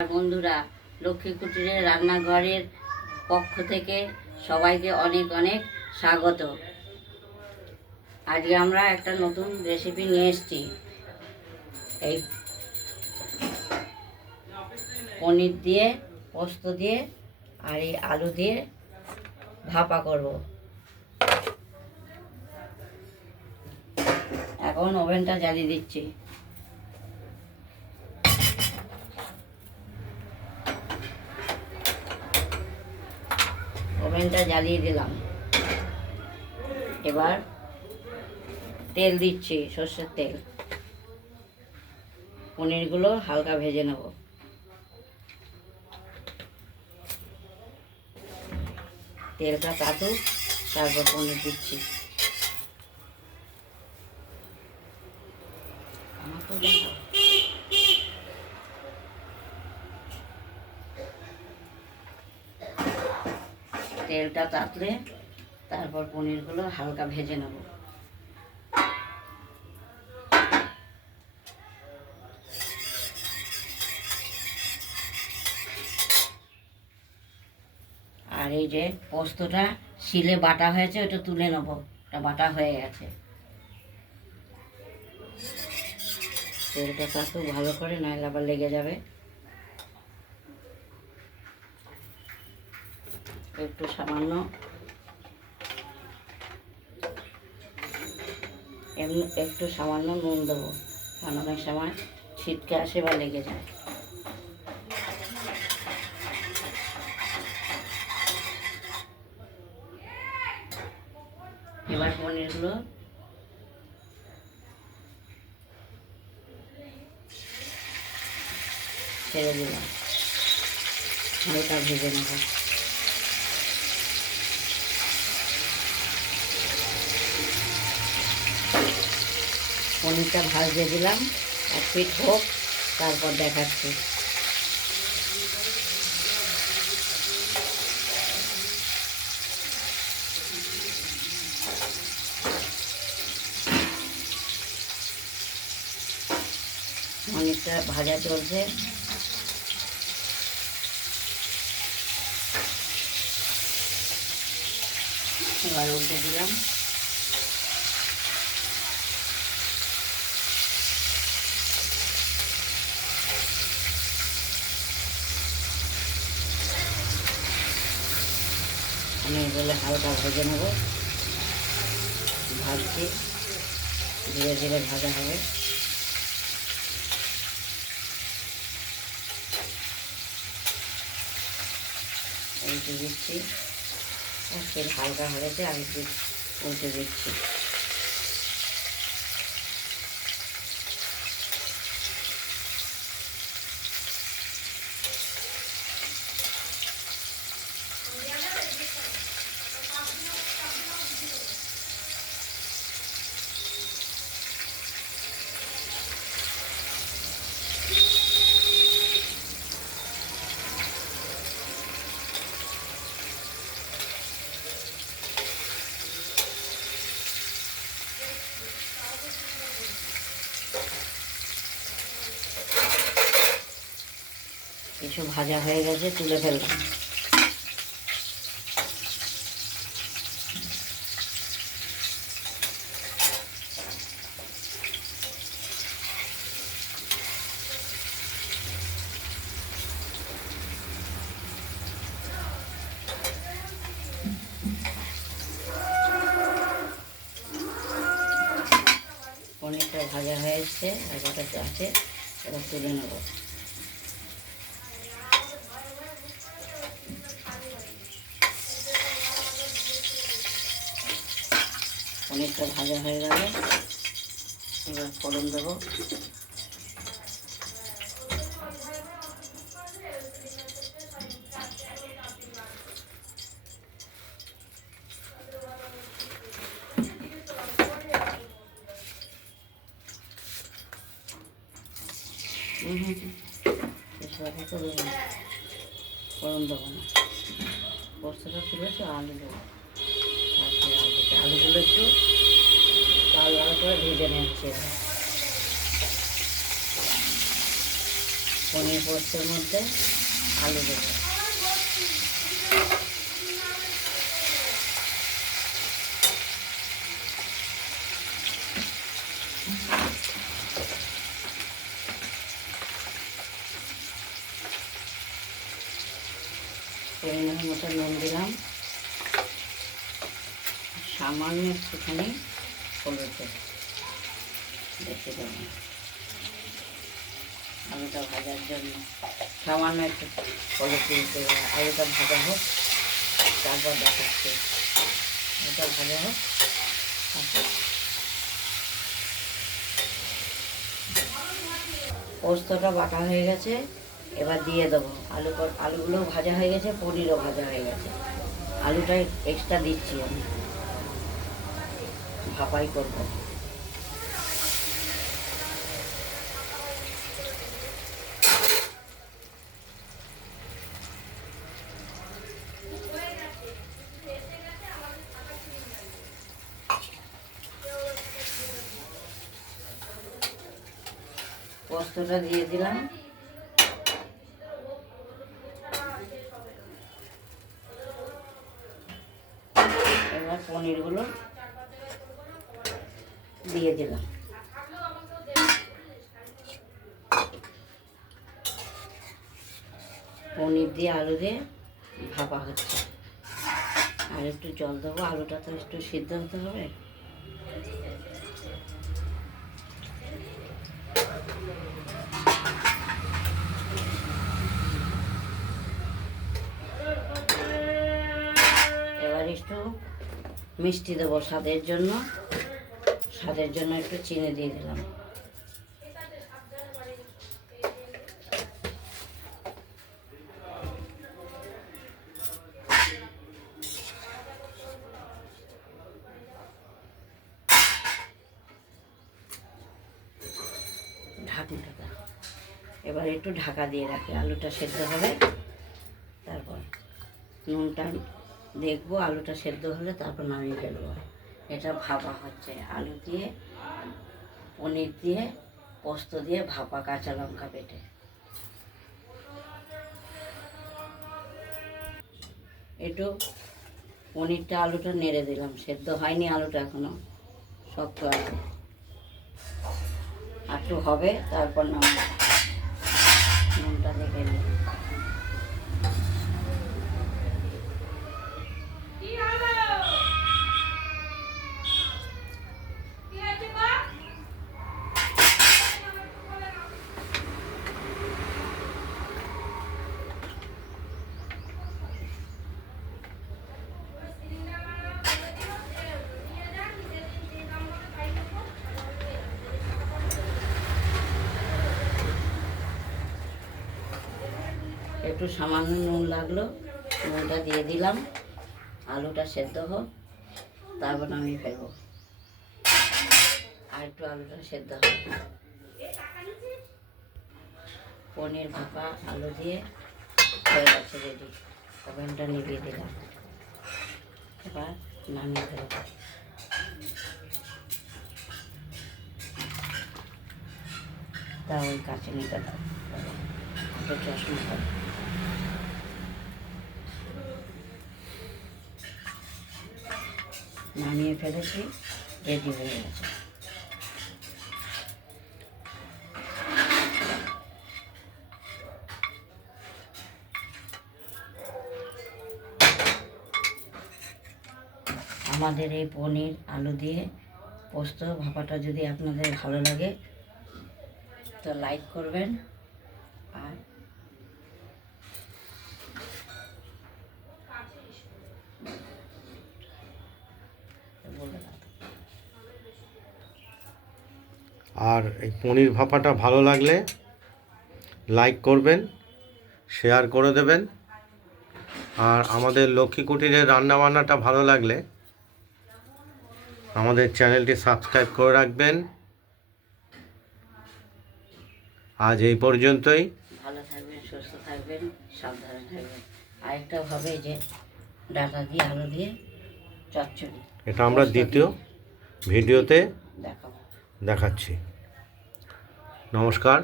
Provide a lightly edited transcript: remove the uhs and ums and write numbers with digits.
বন্ধুরা, লক্ষ্মী কুটিরের রান্নাঘরের পক্ষ থেকে সবাইকে অনেক অনেক স্বাগত। আজকে আমরা একটা নতুন রেসিপি নিয়ে এসেছি। এই পনির দিয়ে, পোস্ত দিয়ে আর এই আলু দিয়ে ভাপা করব। এখন ওভেনটা জ্বালিয়ে দিচ্ছি। ওভেনটা জ্বালিয়ে দিলাম। এবার তেল দিচ্ছি, সর্ষের তেল। পনিরগুলো হালকা ভেজে নেব। তেলটা তাতুক, তারপর পনির দিচ্ছি। তেলটা তাতলে তারপর পনিরগুলো হালকা ভেজে নেব। আর এই যে পোস্তটা শিলে বাটা হয়েছে, ওটা তুলে নেবো। ওটা বাটা হয়ে গেছে। তেলটা তাতো ভালো করে, নাহলে আবার লেগে যাবে। একটু সামান্য নুন দেবো, কারণ অনেক সময় ছিটকে আসে বা লেগে যায়। এবার পনিরগুলো ছেড়ে দিলাম, হালকা ভেজে নেব। পনিরটা ভাজতে দিলাম, এক পিঠ হোক, তারপর দেখাচ্ছি। পনিরটা ভাজা চলছে। এবার উল্টে দিলাম। আমি এগুলো হালকা ভেজে নেব। ভাজছি, ধীরে ধীরে ভাজা হবে। উল্টে দিচ্ছি, তেল হালকা হয়েছে, আর একটু উল্টে দিচ্ছি। কিছু ভাজা হয়ে গেছে, তুলে ফেললাম। পনিরটা ভাজা হয়ে এসছে, আর কটা আছে, এবার তুলে নেব। পনিরটা ভাজা হয়ে গেলে এবার ফোড়ন দেবো। ফোড়ন দেবো না, পোস্তটা তুলেছো, আলু দেবো। আলুগুলো একটু লাল লাল করে ভেজে নিচ্ছে। পনির পোস্তের মধ্যে আলু দেবো। পরিমাণ মতো নুন দিলাম, সামান্য একটুখানি হলুদ দেবো, বেশি দেবো না। আলুটা ভাজার জন্য সামান্য একটু হলুদ দিয়ে দেবো। আলুটা ভাজা হোক, তারপর দেখাচ্ছি। আলুটা ভাজা হোক, পোস্তটা বাটা হয়ে গেছে, এবার দিয়ে দেবো। আলুগুলো ভাজা হয়ে গেছে, পনিরও ভাজা হয়ে গেছে। আলুটা এক্সট্রা দিচ্ছি আমি, ভাপাই করবো। পোস্তটা দিয়ে দিলাম, এবার পনিরগুলো দিয়ে দিলাম। পনির দিয়ে আলু দিয়ে ভাপা হচ্ছে, আর একটু জল দেবো। আলুটা তো একটু সিদ্ধ হতে হবে। এবার একটু মিষ্টি দেবো স্বাদের জন্য। স্বাদের জন্য একটু চিনি দিয়ে দিলাম। ঢাকনাটা এবার একটু ঢাকা দিয়ে রাখি, আলুটা সেদ্ধ হবে। তারপর নুনটা দেখবো, আলুটা সেদ্ধ হলে তারপর নামিয়ে ফেলবো। এটা ভাপা হচ্ছে, আলু দিয়ে পনির দিয়ে পোস্ত দিয়ে ভাপা, কাঁচা লঙ্কা বেটে। একটু পনিরটা আলুটা নেড়ে দিলাম, সেদ্ধ হয়নি আলুটা এখনো, শক্ত আছে, একটু হবে তারপর নামাবো। নুনটা দেখে নিই। একটু সামান্য নুন লাগলো, নুনটা দিয়ে দিলাম। আলুটা সেদ্ধ হোক, তারপর নামিয়ে ফেলবো। আর একটু আলুটা সেদ্ধ হোক। পনির ভাপা আলু দিয়ে হয়ে গেছে, রেডি। ওভেনটা নিভিয়ে দিলাম, এবার নামিয়ে ফেলবো। তা ওই কাঁচুনিটা দাও, একটু চশমা দাও। নামিয়ে ফেলেছি, রেডি হয়ে গেছে। আমাদের এই পনির আলু দিয়ে পোস্ত ভাপাটা যদি আপনাদের ভালো লাগে তো লাইক করবেন, আর এই পনির ভাপাটা ভালো লাগলে লাইক করবেন, শেয়ার করে দেবেন। আর আমাদের লক্ষ্মী কুটিরের রান্নাবান্নাটা ভালো লাগলে আমাদের চ্যানেলটি সাবস্ক্রাইব করে রাখবেন। আজ এই পর্যন্তই। ভালো থাকবেন, সুস্থ থাকবেন, সাবধানে থাকবেন। আরেকটা ভাবে যে ডাটা দিয়ে আলু দিয়ে চচ্চড়ি, এটা আমরা দ্বিতীয় ভিডিওতে দেখাবো। দেখাচ্ছি। নমস্কার।